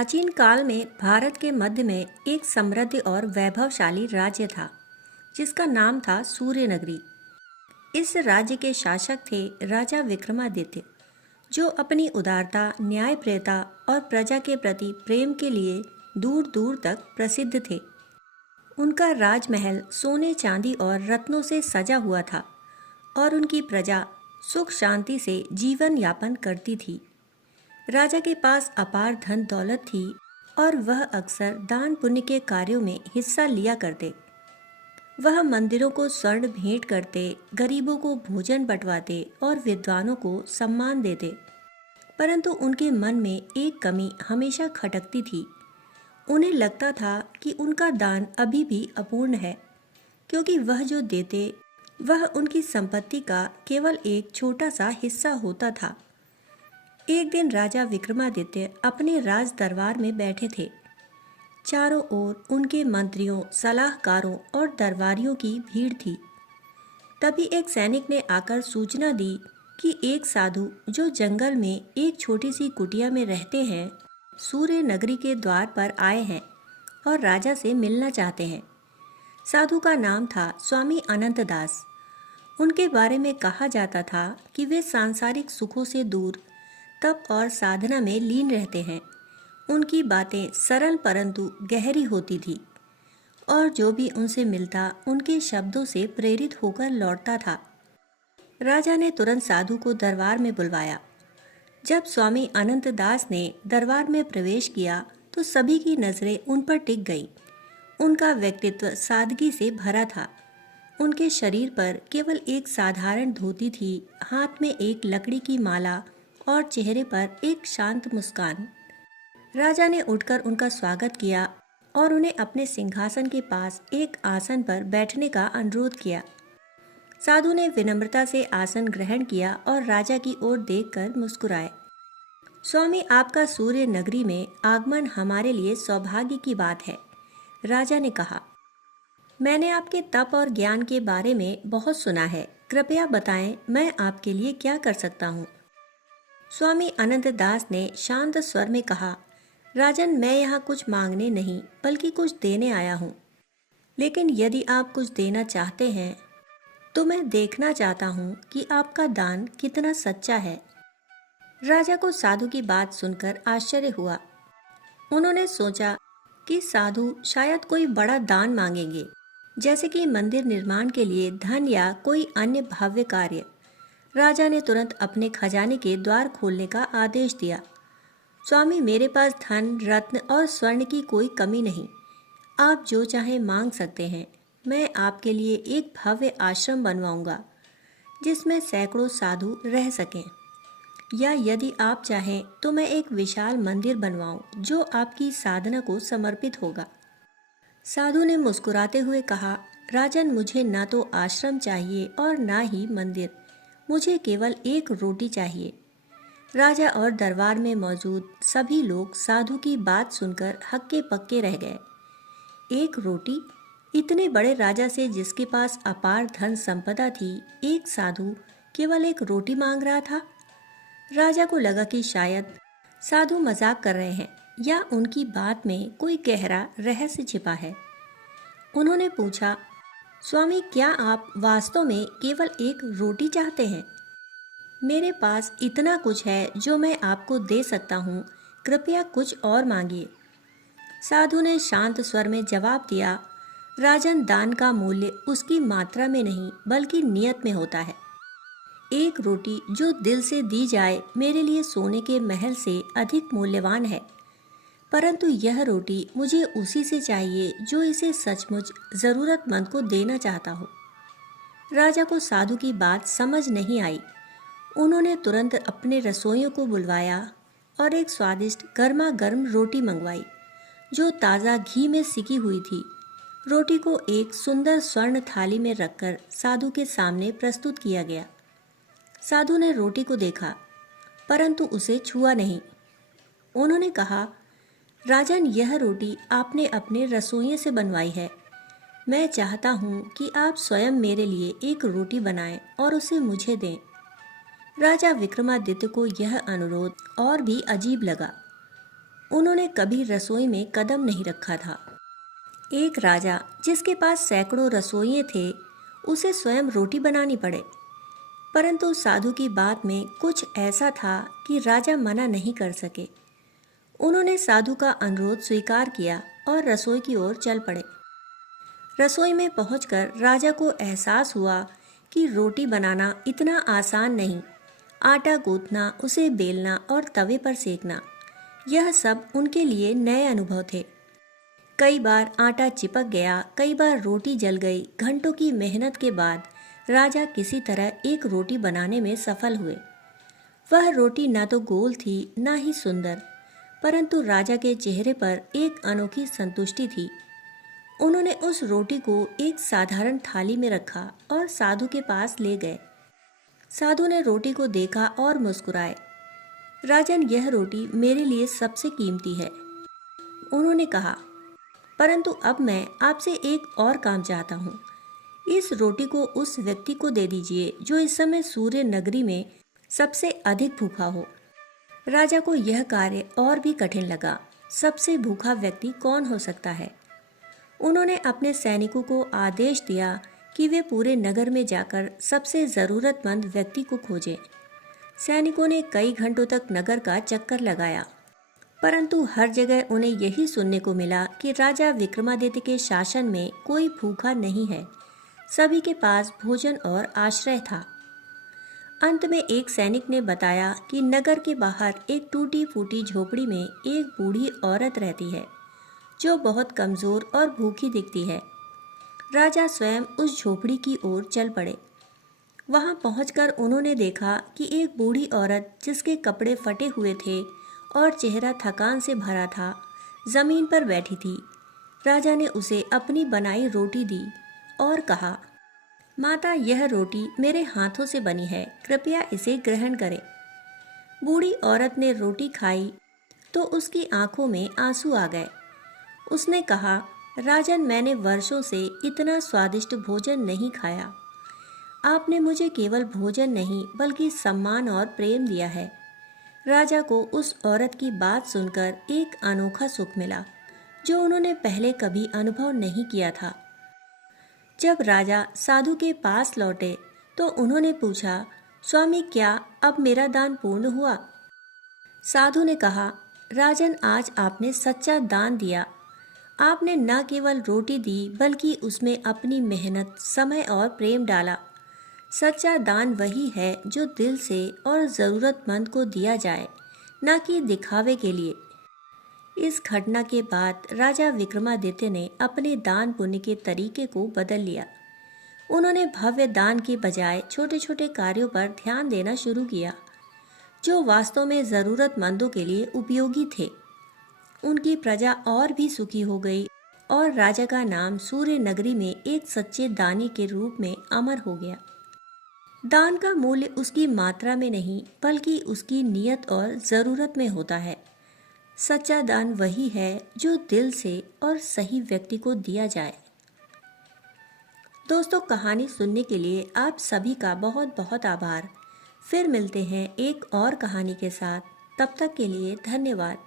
प्राचीन काल में भारत के मध्य में एक समृद्ध और वैभवशाली राज्य था जिसका नाम था सूर्यनगरी। इस राज्य के शासक थे राजा विक्रमादित्य, जो अपनी उदारता, न्यायप्रियता और प्रजा के प्रति प्रेम के लिए दूर दूर तक प्रसिद्ध थे। उनका राजमहल सोने, चांदी और रत्नों से सजा हुआ था और उनकी प्रजा सुख शांति से जीवन यापन करती थी। राजा के पास अपार धन दौलत थी और वह अक्सर दान पुण्य के कार्यों में हिस्सा लिया करते। वह मंदिरों को स्वर्ण भेंट करते, गरीबों को भोजन बंटवाते और विद्वानों को सम्मान देते। परंतु उनके मन में एक कमी हमेशा खटकती थी। उन्हें लगता था कि उनका दान अभी भी अपूर्ण है, क्योंकि वह जो देते वह उनकी संपत्ति का केवल एक छोटा सा हिस्सा होता था। एक दिन राजा विक्रमादित्य अपने राज दरबार में बैठे थे। चारों ओर उनके मंत्रियों, सलाहकारों और दरबारियों की भीड़ थी। तभी एक सैनिक ने आकर सूचना दी कि एक साधु जो जंगल में एक छोटी सी कुटिया में रहते हैं, सूर्य नगरी के द्वार पर आए हैं और राजा से मिलना चाहते हैं। साधु का नाम था स्वामी अनंतदास। उनके बारे में कहा जाता था कि वे सांसारिक सुखों से दूर तप और साधना में लीन रहते हैं। उनकी बातें सरल परंतु गहरी होती थी और जो भी उनसे मिलता उनके शब्दों से प्रेरित होकर लौटता था। राजा ने तुरंत साधु को दरबार में बुलवाया। जब स्वामी अनंतदास ने दरबार में प्रवेश किया तो सभी की नजरें उन पर टिक गई। उनका व्यक्तित्व सादगी से भरा था। उनके शरीर पर केवल एक साधारण धोती थी, हाथ में एक लकड़ी की माला और चेहरे पर एक शांत मुस्कान। राजा ने उठकर उनका स्वागत किया और उन्हें अपने सिंहासन के पास एक आसन पर बैठने का अनुरोध किया। साधु ने विनम्रता से आसन ग्रहण किया और राजा की ओर देखकर मुस्कुराए। स्वामी, आपका सूर्य नगरी में आगमन हमारे लिए सौभाग्य की बात है, राजा ने कहा। मैंने आपके तप और ज्ञान के बारे में बहुत सुना है। कृपया बताएं, मैं आपके लिए क्या कर सकता हूँ। स्वामी अनंतदास ने शांत स्वर में कहा, राजन, मैं यहाँ कुछ मांगने नहीं बल्कि कुछ देने आया हूँ। लेकिन यदि आप कुछ देना चाहते हैं तो मैं देखना चाहता हूँ कि आपका दान कितना सच्चा है। राजा को साधु की बात सुनकर आश्चर्य हुआ। उन्होंने सोचा कि साधु शायद कोई बड़ा दान मांगेंगे, जैसे कि मंदिर निर्माण के लिए धन या कोई अन्य भव्य कार्य। राजा ने तुरंत अपने खजाने के द्वार खोलने का आदेश दिया। स्वामी, मेरे पास धन, रत्न और स्वर्ण की कोई कमी नहीं। आप जो चाहे मांग सकते हैं। मैं आपके लिए एक भव्य आश्रम बनवाऊंगा जिसमें सैकड़ों साधु रह सकें, या यदि आप चाहें तो मैं एक विशाल मंदिर बनवाऊं जो आपकी साधना को समर्पित होगा। साधु ने मुस्कुराते हुए कहा, राजन, मुझे ना तो आश्रम चाहिए और ना ही मंदिर। मुझे केवल एक रोटी चाहिए। राजा और दरबार में मौजूद सभी लोग साधु की बात सुनकर हक्के पक्के रह गए। एक रोटी? इतने बड़े राजा से, जिसके पास अपार धन संपदा थी, एक साधु केवल एक रोटी मांग रहा था। राजा को लगा कि शायद साधु मजाक कर रहे हैं या उनकी बात में कोई गहरा रहस्य छिपा है। उन्होंने पूछा, स्वामी, क्या आप वास्तव में केवल एक रोटी चाहते हैं? मेरे पास इतना कुछ है जो मैं आपको दे सकता हूँ। कृपया कुछ और मांगिए। साधु ने शांत स्वर में जवाब दिया, राजन, दान का मूल्य उसकी मात्रा में नहीं बल्कि नियत में होता है। एक रोटी जो दिल से दी जाए मेरे लिए सोने के महल से अधिक मूल्यवान है। परंतु यह रोटी मुझे उसी से चाहिए जो इसे सचमुच जरूरतमंद को देना चाहता हो। राजा को साधु की बात समझ नहीं आई। उन्होंने तुरंत अपने रसोइयों को बुलवाया और एक स्वादिष्ट गर्मा गर्म रोटी मंगवाई जो ताज़ा घी में सिकी हुई थी। रोटी को एक सुंदर स्वर्ण थाली में रखकर साधु के सामने प्रस्तुत किया गया। साधु ने रोटी को देखा परंतु उसे छुआ नहीं। उन्होंने कहा, राजन, यह रोटी आपने अपने रसोइये से बनवाई है। मैं चाहता हूँ कि आप स्वयं मेरे लिए एक रोटी बनाएं और उसे मुझे दें। राजा विक्रमादित्य को यह अनुरोध और भी अजीब लगा। उन्होंने कभी रसोई में कदम नहीं रखा था। एक राजा जिसके पास सैकड़ों रसोइये थे, उसे स्वयं रोटी बनानी पड़े। परंतु साधु की बात में कुछ ऐसा था कि राजा मना नहीं कर सके। उन्होंने साधु का अनुरोध स्वीकार किया और रसोई की ओर चल पड़े। रसोई में पहुंचकर राजा को एहसास हुआ कि रोटी बनाना इतना आसान नहीं। आटा गूंथना, उसे बेलना और तवे पर सेकना, यह सब उनके लिए नए अनुभव थे। कई बार आटा चिपक गया, कई बार रोटी जल गई। घंटों की मेहनत के बाद राजा किसी तरह एक रोटी बनाने में सफल हुए। वह रोटी न तो गोल थी, न ही सुंदर, परंतु राजा के चेहरे पर एक अनोखी संतुष्टि थी। उन्होंने उस रोटी को एक साधारण थाली में रखा और साधु के पास ले गए। साधु ने रोटी को देखा और मुस्कुराए। राजन, यह रोटी मेरे लिए सबसे कीमती है, उन्होंने कहा। परंतु अब मैं आपसे एक और काम चाहता हूँ। इस रोटी को उस व्यक्ति को दे दीजिए जो इस समय सूर्य नगरी में सबसे अधिक भूखा हो। राजा को यह कार्य और भी कठिन लगा। सबसे भूखा व्यक्ति कौन हो सकता है? उन्होंने अपने सैनिकों को आदेश दिया कि वे पूरे नगर में जाकर सबसे ज़रूरतमंद व्यक्ति को खोजें। सैनिकों ने कई घंटों तक नगर का चक्कर लगाया, परंतु हर जगह उन्हें यही सुनने को मिला कि राजा विक्रमादित्य के शासन में कोई भूखा नहीं है। सभी के पास भोजन और आश्रय था। अंत में एक सैनिक ने बताया कि नगर के बाहर एक टूटी फूटी झोपड़ी में एक बूढ़ी औरत रहती है जो बहुत कमज़ोर और भूखी दिखती है। राजा स्वयं उस झोपड़ी की ओर चल पड़े। वहां पहुंचकर उन्होंने देखा कि एक बूढ़ी औरत, जिसके कपड़े फटे हुए थे और चेहरा थकान से भरा था, जमीन पर बैठी थी। राजा ने उसे अपनी बनाई रोटी दी और कहा, माता, यह रोटी मेरे हाथों से बनी है, कृपया इसे ग्रहण करें। बूढ़ी औरत ने रोटी खाई तो उसकी आंखों में आंसू आ गए। उसने कहा, राजन, मैंने वर्षों से इतना स्वादिष्ट भोजन नहीं खाया। आपने मुझे केवल भोजन नहीं बल्कि सम्मान और प्रेम दिया है। राजा को उस औरत की बात सुनकर एक अनोखा सुख मिला जो उन्होंने पहले कभी अनुभव नहीं किया था। जब राजा साधु के पास लौटे तो उन्होंने पूछा, स्वामी, क्या अब मेरा दान पूर्ण हुआ? साधु ने कहा, राजन, आज आपने सच्चा दान दिया। आपने न केवल रोटी दी बल्कि उसमें अपनी मेहनत, समय और प्रेम डाला। सच्चा दान वही है जो दिल से और ज़रूरतमंद को दिया जाए, न कि दिखावे के लिए। इस घटना के बाद राजा विक्रमादित्य ने अपने दान पुण्य के तरीके को बदल लिया। उन्होंने भव्य दान के बजाय छोटे छोटे कार्यों पर ध्यान देना शुरू किया जो वास्तव में ज़रूरतमंदों के लिए उपयोगी थे। उनकी प्रजा और भी सुखी हो गई और राजा का नाम सूर्य नगरी में एक सच्चे दानी के रूप में अमर हो गया। दान का मूल्य उसकी मात्रा में नहीं बल्कि उसकी नीयत और ज़रूरत में होता है। सच्चा दान वही है जो दिल से और सही व्यक्ति को दिया जाए। दोस्तों, कहानी सुनने के लिए आप सभी का बहुत बहुत आभार। फिर मिलते हैं एक और कहानी के साथ। तब तक के लिए धन्यवाद।